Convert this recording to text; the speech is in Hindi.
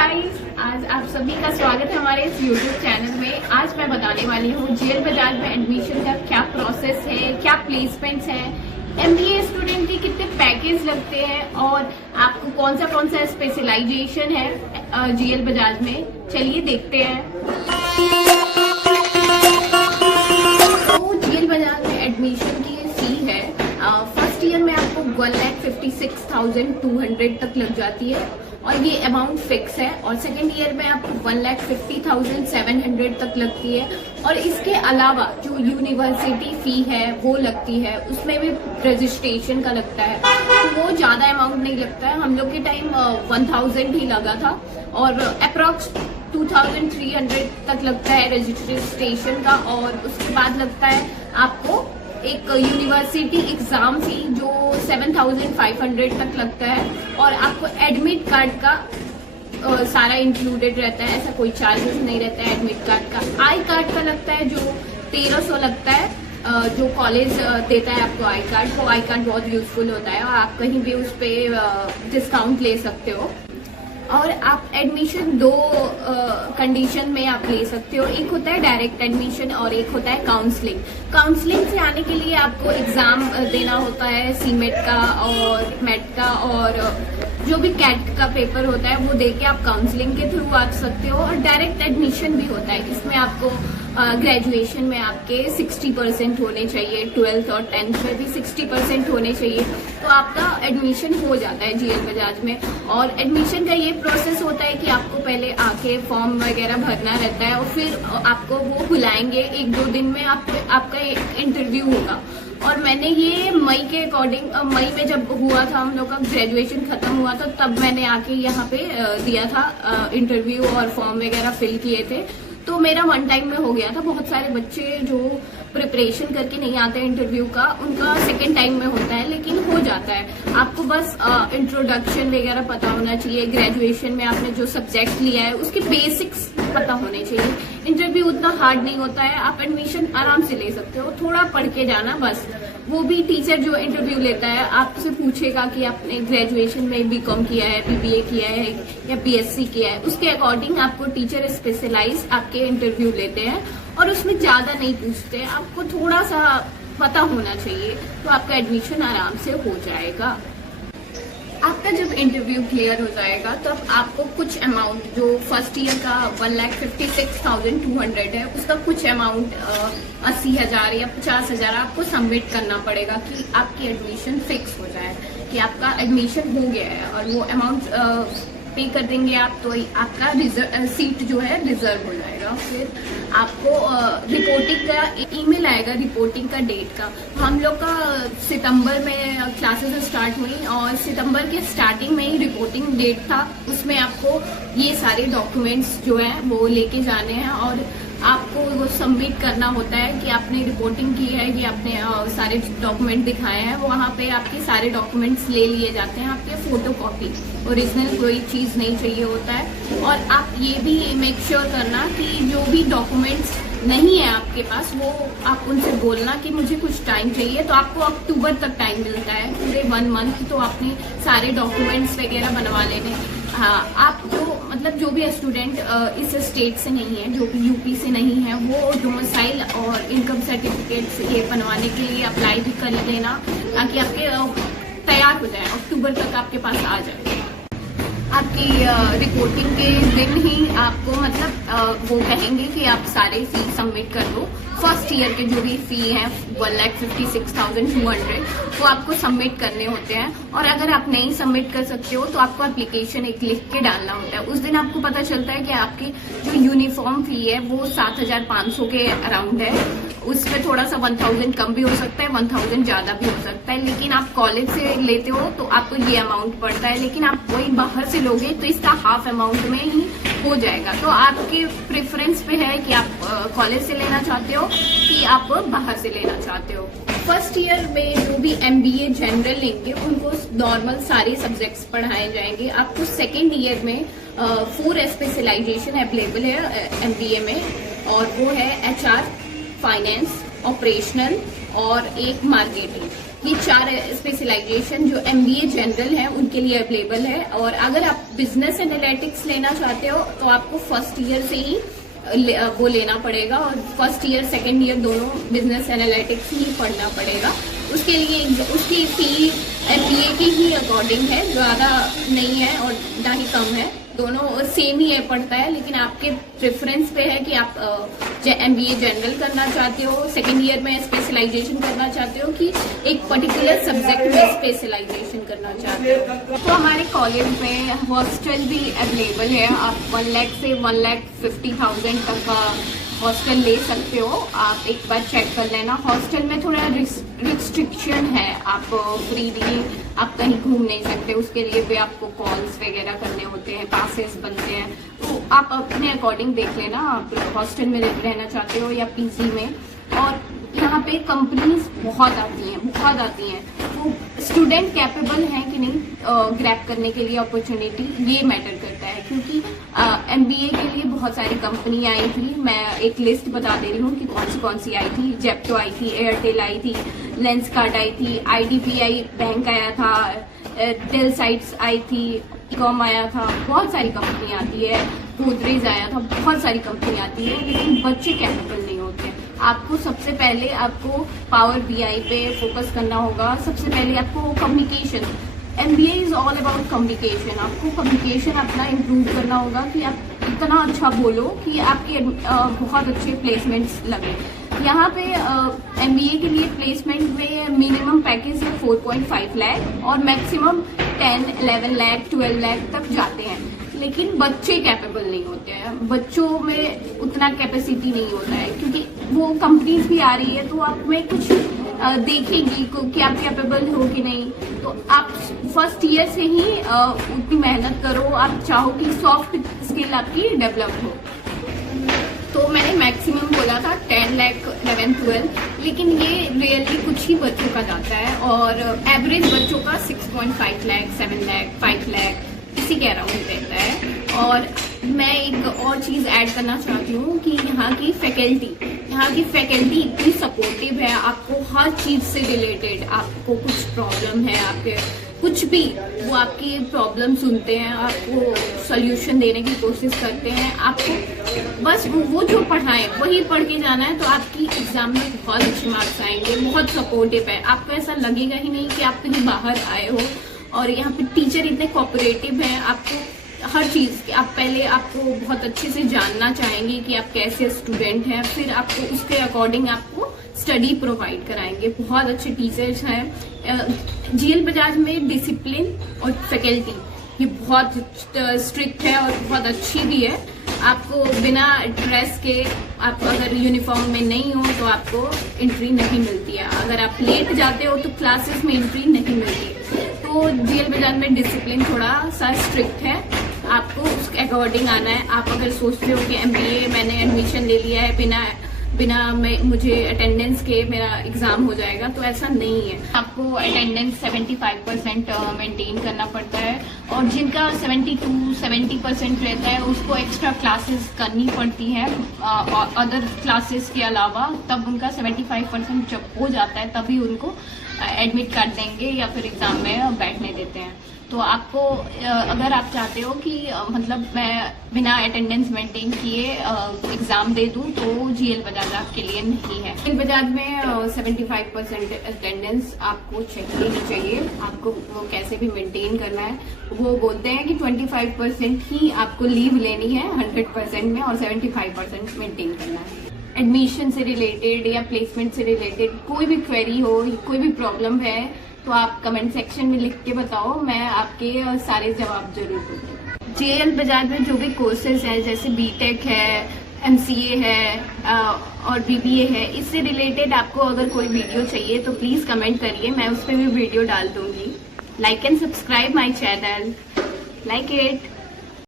गाइस, आज आप सभी का स्वागत है हमारे इस YouTube चैनल में। आज मैं बताने वाली हूँ जीएल बजाज में एडमिशन का क्या प्रोसेस है, क्या प्लेसमेंट्स हैं, MBA स्टूडेंट के कितने पैकेज लगते हैं और आपको कौन सा स्पेशलाइजेशन है जीएल बजाज में। चलिए देखते हैं। तो जीएल बजाज में एडमिशन की फी है, फर्स्ट ईयर में आपको 1,56,200 तक लग जाती है और ये अमाउंट फिक्स है। और सेकेंड ईयर में आपको 1,50,700 तक लगती है। और इसके अलावा जो यूनिवर्सिटी फी है वो लगती है, उसमें भी रजिस्ट्रेशन का लगता है, तो वो ज्यादा अमाउंट नहीं लगता है। हम लोग के टाइम 1,000 ही लगा था और अप्रॉक्स 2,300 तक लगता है रजिस्ट्रेशन का। और उसके बाद लगता है आपको एक यूनिवर्सिटी एग्जाम फी जो 7,500 तक लगता है। और आपको एडमिट कार्ड का सारा इंक्लूडेड रहता है, ऐसा कोई चार्जेस नहीं रहता है एडमिट कार्ड का। आई कार्ड का लगता है जो 1,300 लगता है, जो कॉलेज देता है आपको आई कार्ड। वो आई कार्ड बहुत यूजफुल होता है और आप कहीं भी उस पर डिस्काउंट ले सकते हो। और आप एडमिशन दो कंडीशन में आप ले सकते हो, एक होता है डायरेक्ट एडमिशन और एक होता है काउंसलिंग। काउंसलिंग से आने के लिए आपको एग्जाम देना होता है सीमेट का और मेट का, और जो भी कैट का पेपर होता है वो देके आप काउंसलिंग के थ्रू आ सकते हो। और डायरेक्ट एडमिशन भी होता है, इसमें आपको ग्रेजुएशन में आपके 60% होने चाहिए, 12th और 10th में भी 60% होने चाहिए, तो आपका एडमिशन हो जाता है जीएल बजाज में। और एडमिशन का ये प्रोसेस होता है कि आपको पहले आके फॉर्म वगैरह भरना रहता है और फिर आपको वो बुलाएंगे 1-2 दिन में, आपका इंटरव्यू होगा। और मैंने ये मई के अकॉर्डिंग, मई में जब हुआ था हम लोग का ग्रेजुएशन खत्म हुआ था, तब मैंने आके यहाँ पे दिया था इंटरव्यू और फॉर्म वगैरह फिल किए थे, तो मेरा 1 टाइम में हो गया था। बहुत सारे बच्चे जो प्रिपरेशन करके नहीं आते इंटरव्यू का, उनका 2nd टाइम में होता है, लेकिन हो जाता है। आपको बस इंट्रोडक्शन वगैरह पता होना चाहिए, ग्रेजुएशन में आपने जो सब्जेक्ट लिया है उसके बेसिक्स पता होने चाहिए। इंटरव्यू उतना हार्ड नहीं होता है, आप एडमिशन आराम से ले सकते हो, थोड़ा पढ़ के जाना बस। वो भी टीचर जो इंटरव्यू लेता है आपसे पूछेगा कि आपने ग्रेजुएशन में BCom किया है, BBA किया है या BSc किया है, उसके अकॉर्डिंग आपको टीचर स्पेशलाइज आपके इंटरव्यू लेते हैं और उसमें ज्यादा नहीं पूछते। आपको थोड़ा सा पता होना चाहिए तो आपका एडमिशन आराम से हो जाएगा। आपका जब इंटरव्यू क्लियर हो जाएगा तब आपको कुछ अमाउंट, जो फर्स्ट ईयर का 1,56,200 है, उसका कुछ अमाउंट 80,000 या 50,000 आपको सबमिट करना पड़ेगा कि आपकी एडमिशन फिक्स हो जाए कि आपका एडमिशन हो गया है। और वो अमाउंट पे कर देंगे आप तो आपका सीट जो है रिजर्व हो जाएगा। फिर आपको रिपोर्टिंग का ईमेल आएगा, रिपोर्टिंग का डेट का। हम लोग का सितंबर में क्लासेस स्टार्ट हुई और सितंबर के स्टार्टिंग में ही रिपोर्टिंग डेट था। उसमें आपको ये सारे डॉक्यूमेंट्स जो है वो लेके जाने हैं और आपको वो सबमिट करना होता है कि आपने रिपोर्टिंग की है, कि आपने सारे डॉक्यूमेंट दिखाए हैं। वहाँ पे आपके सारे डॉक्यूमेंट्स ले लिए जाते हैं, आपके फोटो कॉपी, ओरिजिनल कोई चीज नहीं चाहिए होता है। और आप ये भी मेक श्योर करना कि जो भी डॉक्यूमेंट्स नहीं है आपके पास, वो आप उनसे बोलना कि मुझे कुछ टाइम चाहिए। तो आपको अक्टूबर तक टाइम मिलता है, पूरे 1 मंथ, तो आपने सारे डॉक्यूमेंट्स वगैरह बनवा लेने। हाँ, आप जो भी स्टूडेंट इस स्टेट से नहीं है, जो भी यूपी से नहीं है, वो डोमिसाइल और इनकम सर्टिफिकेट्स ये बनवाने के लिए अप्लाई भी कर लेना, ताकि आपके तैयार हो जाए, अक्टूबर तक आपके पास आ जाए। आपकी रिपोर्टिंग के दिन ही आपको वो कहेंगे कि आप सारे फी सबमिट कर दो। फर्स्ट ईयर के जो भी फी है 1,56,200 वो आपको सबमिट करने होते हैं। और अगर आप नहीं सबमिट कर सकते हो तो आपको एप्लीकेशन एक लिख के डालना होता है। उस दिन आपको पता चलता है कि आपकी जो यूनिफॉर्म फी है वो 7,500 के अराउंड है। उसमें थोड़ा सा 1,000 कम भी हो सकता है, 1,000 ज्यादा भी हो सकता है, लेकिन आप कॉलेज से लेते हो तो आपको ये अमाउंट पड़ता है। लेकिन आप वही बाहर से लोगे तो इसका हाफ अमाउंट में ही हो जाएगा। तो आपके प्रेफरेंस पे है कि आप कॉलेज से लेना चाहते हो कि आप बाहर से लेना चाहते हो। फर्स्ट ईयर में जो भी MBA जनरल लेंगे उनको नॉर्मल सारे सब्जेक्ट्स पढ़ाए जाएंगे। आपको सेकेंड ईयर में 4 स्पेशलाइजेशन अवेलेबल है MBA में, और वो है HR, फाइनेंस, ऑपरेशनल और एक मार्केटिंग। ये 4 स्पेशलाइजेशन जो MBA जनरल है उनके लिए अवेलेबल है। और अगर आप बिजनेस एनालिटिक्स लेना चाहते हो तो आपको फर्स्ट ईयर से ही वो लेना पड़ेगा, और फर्स्ट ईयर सेकेंड ईयर दोनों बिजनेस एनालिटिक्स ही पढ़ना पड़ेगा। उसके लिए उसकी फी MBA की ही अकॉर्डिंग है, ज़्यादा नहीं है और ना ही कम है, दोनों सेम ही है पड़ता है। लेकिन आपके प्रेफरेंस पे है कि आप MBA जनरल करना चाहते हो, सेकेंड ईयर में स्पेशलाइजेशन करना चाहते हो, कि एक पर्टिकुलर सब्जेक्ट में स्पेशलाइजेशन करना चाहते हो। तो हमारे कॉलेज में हॉस्टल भी अवेलेबल है। आप 1 लाख से 1,50,000 तक का हॉस्टल ले सकते हो। आप एक बार चेक कर लेना। हॉस्टल में थोड़ा रिस्ट्रिक्शन है, आप फ्रीली आप कहीं घूम नहीं सकते, उसके लिए भी आपको कॉल्स वगैरह करने होते हैं, पासेस बनते हैं। तो आप अपने अकॉर्डिंग देख लेना, आप हॉस्टल में रहना चाहते हो या PG में। और यहाँ पे कंपनीज बहुत आती हैं, तो स्टूडेंट कैपेबल हैं कि नहीं ग्रैब करने के लिए अपॉर्चुनिटी, ये मैटर करता है। क्योंकि MBA के लिए बहुत सारी कंपनी आई थी, मैं एक लिस्ट बता दे रही हूँ कि कौन सी आई थी। जेप्टो आई थी, एयरटेल आई थी, लेंसकार्ट आई थी, IDBI बैंक आया था, डेल साइट्स आई थी, कॉम आया था, बहुत सारी कंपनी आती है, गोदरेज आया था, बहुत सारी कंपनी आती है। लेकिन बच्चे कैपेबल नहीं होते। आपको सबसे पहले आपको पावर BI पे फोकस करना होगा। सबसे पहले आपको communication, MBA is all about communication. आपको कम्युनिकेशन अपना इम्प्रूव करना होगा कि आप इतना अच्छा बोलो कि आपके बहुत अच्छे प्लेसमेंट्स लगे। यहाँ पे MBA के लिए प्लेसमेंट में मिनिमम पैकेज है 4.5 लाख और मैक्सिमम 10, 11 लाख, 12 लाख तक जाते हैं। लेकिन बच्चे कैपेबल नहीं होते हैं, बच्चों में उतना कैपेसिटी नहीं होता है, क्योंकि वो कंपनीज भी आ रही है तो आप में कुछ देखेंगी कि आप कैपेबल हो कि नहीं। तो आप फर्स्ट ईयर से ही उतनी मेहनत करो, आप चाहो कि सॉफ्ट स्किल आपकी डेवलप हो। तो मैंने मैक्सिमम बोला था 10 लाख, 11, 12, लेकिन ये रियली कुछ ही बच्चों का जाता है, और एवरेज बच्चों का 6.5 लाख, 7 लाख, 5 लाख इसी के अराउंड रहता है। और मैं एक और चीज ऐड करना चाहती हूँ कि यहाँ की फैकल्टी इतनी सपोर्टिव है। आपको हर चीज से रिलेटेड, आपको कुछ प्रॉब्लम है, आपके कुछ भी, वो आपकी प्रॉब्लम सुनते हैं, आपको सोल्यूशन देने की कोशिश करते हैं। आपको बस वो जो पढ़ाएं वही पढ़ के जाना है, तो आपकी एग्जाम में बहुत अच्छे मार्क्स आएंगे। बहुत सपोर्टिव है, आपको ऐसा लगेगा ही नहीं कि आप कहीं बाहर आए हो। और यहाँ पे टीचर इतने कोऑपरेटिव हैं, आपको हर चीज़ आपको बहुत अच्छे से जानना चाहेंगे कि आप कैसे स्टूडेंट हैं, फिर आपको उसके अकॉर्डिंग आपको स्टडी प्रोवाइड कराएंगे। बहुत अच्छे टीचर्स हैं। GL बजाज में डिसिप्लिन और फैकल्टी ये बहुत स्ट्रिक्ट है और बहुत अच्छी भी है। आपको बिना ड्रेस के, आप अगर यूनिफॉर्म में नहीं हो तो आपको एंट्री नहीं मिलती है। अगर आप लेट जाते हो तो क्लासेस में एंट्री नहीं मिलती। तो GL बजाज में डिसिप्लिन थोड़ा सा स्ट्रिक्ट है, आपको उसके अकॉर्डिंग आना है। आप अगर सोचते हो कि MBA मैंने एडमिशन ले लिया है, बिना मुझे अटेंडेंस के मेरा एग्जाम हो जाएगा, तो ऐसा नहीं है। आपको अटेंडेंस 75% मेंटेन करना पड़ता है, और जिनका 72-70% रहता है उसको एक्स्ट्रा क्लासेस करनी पड़ती है अदर क्लासेस के अलावा। तब उनका 75% जब हो जाता है तभी उनको एडमिट कर देंगे या फिर एग्जाम में बैठने देते हैं। तो आपको अगर आप चाहते हो कि मतलब मैं बिना अटेंडेंस मेंटेन किए एग्जाम दे दूं, तो GL बजाज आपके लिए नहीं है। GL बजाज में 75% अटेंडेंस आपको चेक लेनी चाहिए। आपको वो कैसे भी मेंटेन करना है। वो बोलते हैं कि 25% ही आपको लीव लेनी है 100% में, और 75% मेंटेन करना है। एडमिशन से रिलेटेड या प्लेसमेंट से रिलेटेड कोई भी क्वेरी हो, कोई भी प्रॉब्लम है, तो आप कमेंट सेक्शन में लिख के बताओ, मैं आपके सारे जवाब जरूर दूंगी। GL बजाज में जो भी कोर्सेज हैं, जैसे BTech है, MCA है और BBA है, इससे रिलेटेड आपको अगर कोई वीडियो चाहिए तो प्लीज कमेंट करिए, मैं उस पर भी वीडियो डाल दूंगी। Like and subscribe my channel, like it.